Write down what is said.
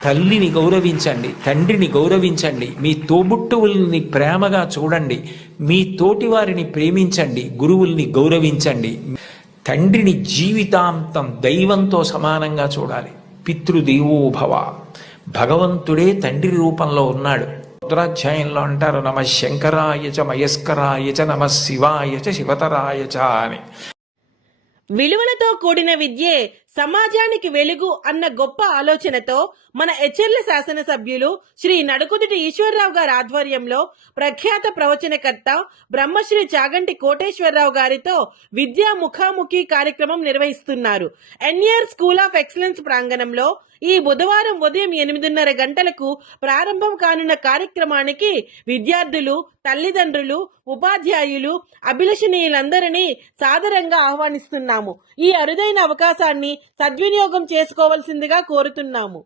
తల్లిని గౌరవించండి, తండ్రిని గౌరవించండి, మీ తోబుట్టువుల్ని ప్రేమగా చూడండి, మీ తోటి వారిని ప్రేమించండి, గురువుల్ని గౌరవించండి. తండ్రిని జీవితాంతం దైవంతో సమానంగా చూడాలి. పితృదేవోభవ, భగవంతుడే తండ్రి రూపంలో ఉన్నాడు. ఉత్తరాధ్యాయంలో అంటారు, నమ శంకరాయ చ మయస్కరాయ చ నమ శివాయ చ శివతరాయ చ అని. విలువలతో కూడిన విద్యే సమాజానికి వెలుగు అన్న గొప్ప ఆలోచనతో మన ఎచ్చెర్ల శాసనసభ్యులు శ్రీ నడుకుదుటి ఈశ్వరరావు గారి ఆధ్వర్యంలో ప్రఖ్యాత ప్రవచనకర్త బ్రహ్మశ్రీ చాగంటి కోటేశ్వరరావు గారితో విద్యా ముఖాముఖి కార్యక్రమం నిర్వహిస్తున్నారు. ఎన్ఈఆర్ స్కూల్ ఆఫ్ ఎక్సలెన్స్ ప్రాంగణంలో ఈ బుధవారం ఉదయం 8:30 గంటలకు ప్రారంభం కానున్న కార్యక్రమానికి విద్యార్థులు, తల్లిదండ్రులు, ఉపాధ్యాయులు, అభిలషణీయులందరినీ సాదరంగా ఆహ్వానిస్తున్నాము. ఈ అరుదైన అవకాశాన్ని సద్వినియోగం చేసుకోవాల్సిందిగా కోరుతున్నాము.